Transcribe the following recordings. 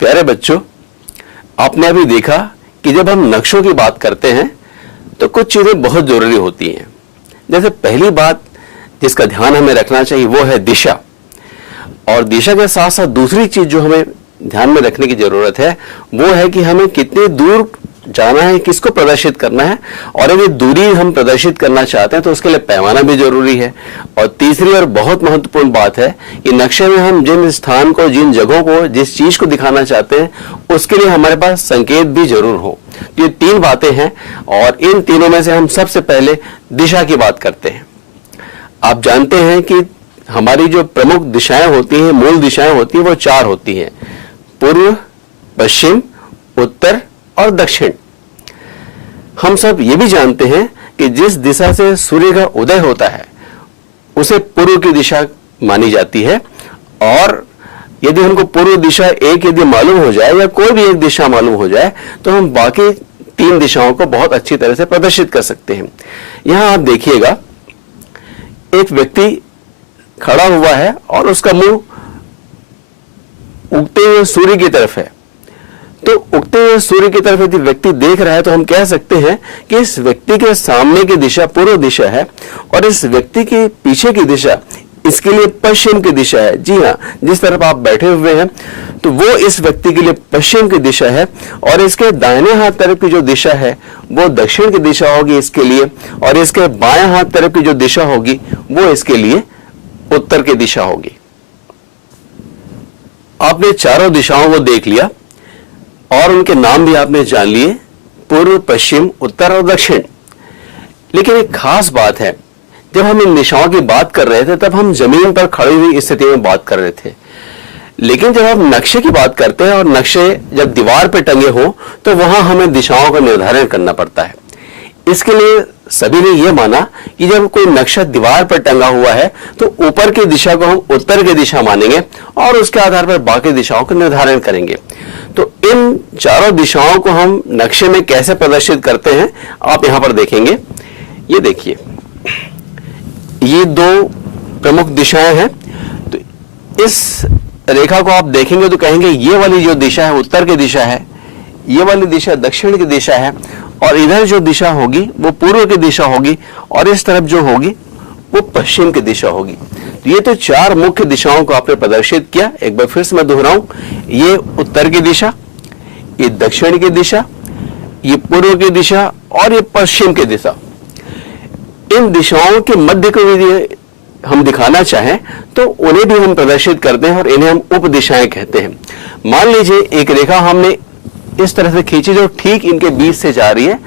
प्यारे बच्चों, आपने अभी देखा कि जब हम नक्शों की बात करते हैं तो कुछ चीजें बहुत जरूरी होती हैं। जैसे पहली बात जिसका ध्यान हमें रखना चाहिए वो है दिशा, और दिशा के साथ साथ दूसरी चीज जो हमें ध्यान में रखने की जरूरत है वो है कि हमें कितनी दूर जाना है, किसको प्रदर्शित करना है, और यदि दूरी हम प्रदर्शित करना चाहते हैं तो उसके लिए पैमाना भी जरूरी है। और तीसरी और बहुत महत्वपूर्ण बात है कि नक्शे में हम जिन स्थान को, जिन जगहों को, जिस चीज को दिखाना चाहते हैं उसके लिए हमारे पास संकेत भी जरूर हो। ये तीन बातें हैं और इन तीनों में से हम सबसे पहले दिशा की बात करते हैं। आप जानते हैं कि हमारी जो प्रमुख दिशाएं होती हैं, मूल दिशाएं होती हैं, वो चार होती हैं: पूर्व, पश्चिम, उत्तर और दक्षिण। हम सब ये भी जानते हैं कि जिस दिशा से सूर्य का उदय होता है उसे पूर्व की दिशा मानी जाती है, और यदि हमको पूर्व दिशा एक यदि मालूम हो जाए या कोई भी एक दिशा मालूम हो जाए तो हम बाकी तीन दिशाओं को बहुत अच्छी तरह से प्रदर्शित कर सकते हैं। यहां आप देखिएगा, एक व्यक्ति खड़ा हुआ है और उसका मुंह उगते हुए सूर्य की तरफ है। तो उगते हुए सूर्य की तरफ यदि व्यक्ति देख रहा है तो हम कह सकते हैं कि इस व्यक्ति के सामने की दिशा पूर्व दिशा है और इस व्यक्ति के पीछे की दिशा इसके लिए पश्चिम की दिशा है। जी हाँ, जिस तरफ आप बैठे हुए हैं तो वो इस व्यक्ति के लिए पश्चिम की दिशा है, और इसके दाहिने हाथ तरफ की जो दिशा है वो दक्षिण की दिशा होगी इसके लिए, और इसके बाएं हाथ तरफ की जो दिशा होगी वो इसके लिए उत्तर की दिशा होगी। आपने चारों दिशाओं को देख लिया और उनके नाम भी आपने जान लिए, पूर्व, पश्चिम, उत्तर और दक्षिण। लेकिन एक खास बात है, जब हम इन दिशाओं की बात कर रहे थे तब हम जमीन पर खड़ी हुई स्थिति में बात कर रहे थे, लेकिन जब हम नक्शे की बात करते हैं और नक्शे जब दीवार पर टंगे हो तो वहां हमें दिशाओं का निर्धारण करना पड़ता है। इसके लिए सभी ने यह माना कि जब कोई नक्शा दीवार पर टंगा हुआ है तो ऊपर की दिशा को हम उत्तर की दिशा मानेंगे और उसके आधार पर बाकी दिशाओं का निर्धारण करेंगे। तो इन चारों दिशाओं को हम नक्शे में कैसे प्रदर्शित करते हैं आप यहां पर देखेंगे। ये देखिए, ये दो प्रमुख दिशाएं हैं। तो इस रेखा को आप देखेंगे तो कहेंगे ये वाली जो दिशा है उत्तर की दिशा है, ये वाली दिशा दक्षिण की दिशा है, और इधर जो दिशा होगी वो पूर्व की दिशा होगी, और इस तरफ जो होगी वो पश्चिम की दिशा होगी। तो ये तो चार मुख्य दिशाओं को आपने प्रदर्शित किया। एक बार फिर से मैं दोहराऊं, ये उत्तर की दिशा, ये दक्षिण की दिशा, ये पूर्व की दिशा और ये पश्चिम की दिशा। इन दिशाओं के मध्य को यदि हम दिखाना चाहें तो उन्हें भी हम प्रदर्शित करते हैं और इन्हें हम उप दिशाएं कहते हैं। मान लीजिए एक रेखा हमने इस तरह से खींची जो ठीक इनके बीच से जा रही है,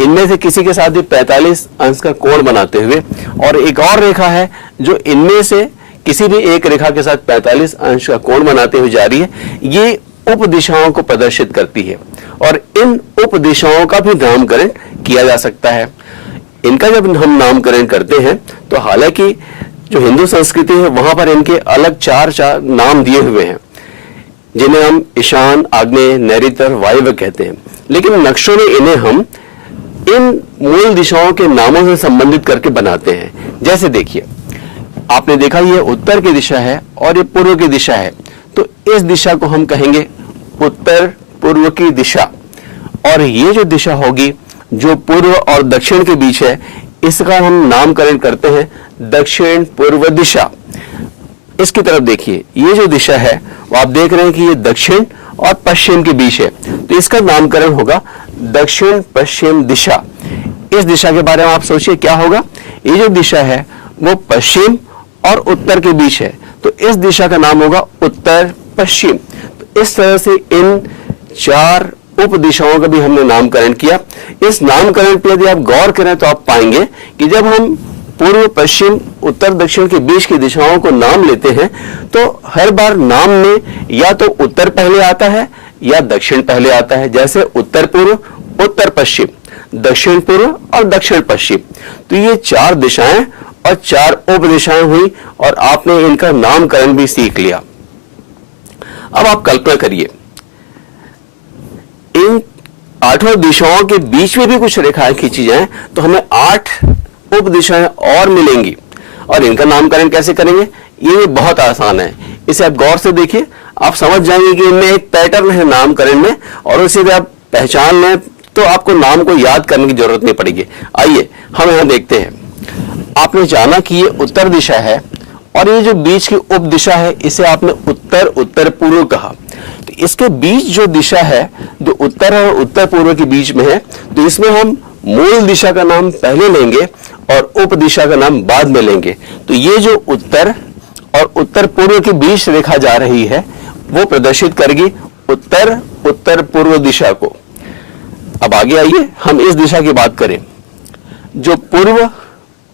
इनमें से किसी के साथ भी 45 अंश का कोण बनाते हुए, और एक और रेखा है जो इनमें से किसी भी एक रेखा के साथ 45 अंश का कोण बनाते हुए जा रही है। ये उप दिशाओं को प्रदर्शित करती है, और इन उप दिशाओं का भी नामकरण किया जा सकता है। इनका जब हम नामकरण करते हैं तो हालांकि जो हिंदू संस्कृति है वहां पर इनके अलग चार नाम दिए हुए हैं, जिन्हें हम ईशान, आग्नेय, नैऋत्य, वायव्य कहते हैं, लेकिन नक्शों में इन्हें हम इन मूल दिशाओं के नामों से संबंधित करके बनाते हैं। जैसे देखिए, आपने देखा ये उत्तर की दिशा है और ये पूर्व की दिशा है, तो इस दिशा को हम कहेंगे उत्तर पूर्व की दिशा, और ये जो दिशा होगी जो पूर्व और दक्षिण के बीच है इसका हम नामकरण करते हैं दक्षिण पूर्व दिशा। इसकी तरफ देखिए, ये जो दिशा है वो आप देख रहे हैं कि ये दक्षिण और पश्चिम के बीच है, तो इसका नामकरण होगा दक्षिण पश्चिम दिशा। इस दिशा के बारे में आप सोचिए क्या होगा। ये जो दिशा है वो पश्चिम और उत्तर के बीच है, तो इस दिशा का नाम होगा उत्तर पश्चिम। तो इस तरह से इन चार उप दिशाओं का भी हमने नामकरण किया। इस नामकरण पर यदि आप गौर करें तो आप पाएंगे कि जब हम पूर्व, पश्चिम, उत्तर, दक्षिण के बीच की दिशाओं को नाम लेते हैं तो हर बार नाम में या तो उत्तर पहले आता है या दक्षिण पहले आता है। जैसे उत्तर पूर्व, उत्तर पश्चिम, दक्षिण पूर्व और दक्षिण पश्चिम। तो ये चार दिशाएं और चार उप दिशाएं हुई और आपने इनका नामकरण भी सीख लिया। अब आप कल्पना करिए, इन आठों दिशाओं के बीच में भी कुछ रेखाएं खींची जाएं तो हमें 8 उप दिशाएं और मिलेंगी, और इनका नामकरण कैसे करेंगे? ये बहुत आसान है। इसे आप गौर से देखिए, आप समझ जाएंगे कि इनमें एक पैटर्न है नामकरण में, और उसे यदि आप पहचान लें तो आपको नाम को याद करने की जरूरत नहीं पड़ेगी। आइए हम यहां देखते हैं। आपने जाना कि ये उत्तर दिशा है, और ये जो बीच की उप दिशा है इसे आपने उत्तर उत्तर पूर्व कहा। तो इसके बीच जो दिशा है, जो उत्तर और उत्तर पूर्व के बीच में है, तो इसमें हम मूल दिशा का नाम पहले लेंगे और उप दिशा का नाम बाद में लेंगे। तो ये जो उत्तर और उत्तर पूर्व के बीच रेखा जा रही है वो प्रदर्शित करेगी उत्तर उत्तर पूर्व दिशा को। अब आगे आइए हम इस दिशा की बात करें जो पूर्व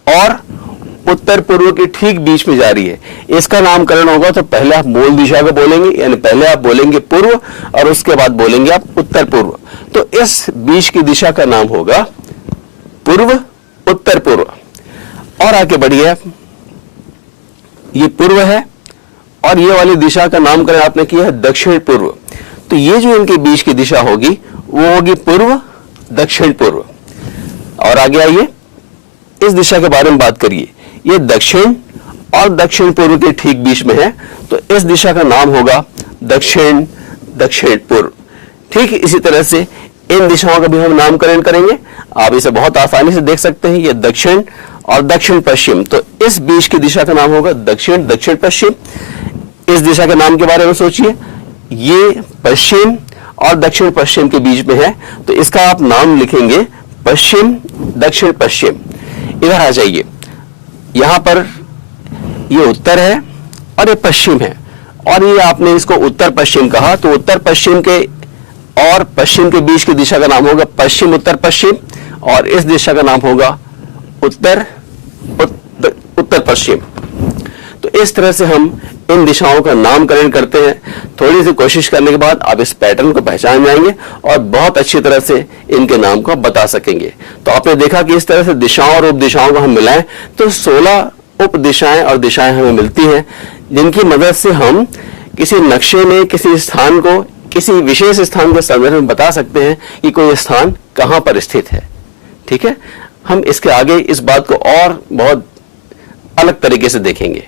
और उत्तर पूर्व के ठीक बीच में जा रही है। इसका नामकरण होगा तो पहले आप मूल दिशा को बोलेंगे, यानी पहले आप बोलेंगे पूर्व और उसके बाद बोलेंगे आप उत्तर पूर्व। तो इस बीच की दिशा का नाम होगा पूर्व उत्तर पूर्व। और आगे बढ़िए आप, ये पूर्व है और ये वाली दिशा का नामकरण आपने किया है दक्षिण पूर्व। तो ये जो इनके बीच की दिशा होगी वो होगी पूर्व दक्षिण पूर्व। और आगे आइए इस दिशा के बारे में बात करिए। ये दक्षिण और दक्षिण पूर्व के ठीक बीच में है, तो इस दिशा का नाम होगा दक्षिण दक्षिण पूर्व। ठीक इसी तरह से इन दिशाओं का भी हम नामकरण करेंगे। आप इसे बहुत आसानी से देख सकते हैं, ये दक्षिण और दक्षिण पश्चिम, तो इस बीच की दिशा का नाम होगा दक्षिण दक्षिण पश्चिम। इस दिशा के नाम के बारे में सोचिए, ये पश्चिम और दक्षिण पश्चिम के बीच में है, तो इसका आप नाम लिखेंगे पश्चिम दक्षिण पश्चिम। इधर आ जाइए, यहां पर ये उत्तर है और ये पश्चिम है, और ये आपने इसको उत्तर पश्चिम कहा, तो उत्तर पश्चिम के और पश्चिम के बीच की दिशा का नाम होगा पश्चिम उत्तर पश्चिम, और इस दिशा का नाम होगा उत्तर उत्तर पश्चिम। तो इस तरह से हम इन दिशाओं का नामकरण करते हैं। थोड़ी सी कोशिश करने के बाद आप इस पैटर्न को पहचान जाएंगे और बहुत अच्छी तरह से इनके नाम को बता सकेंगे। तो आपने देखा कि इस तरह से दिशाओं और उप दिशाओं को हम मिलाएं तो 16 उप दिशाएं और दिशाएं हमें मिलती हैं, जिनकी मदद से हम किसी नक्शे में किसी स्थान को, किसी विशेष स्थान के संदर्भ में बता सकते हैं कि कोई स्थान कहां पर स्थित है। ठीक है, हम इसके आगे इस बात को और बहुत अलग तरीके से देखेंगे।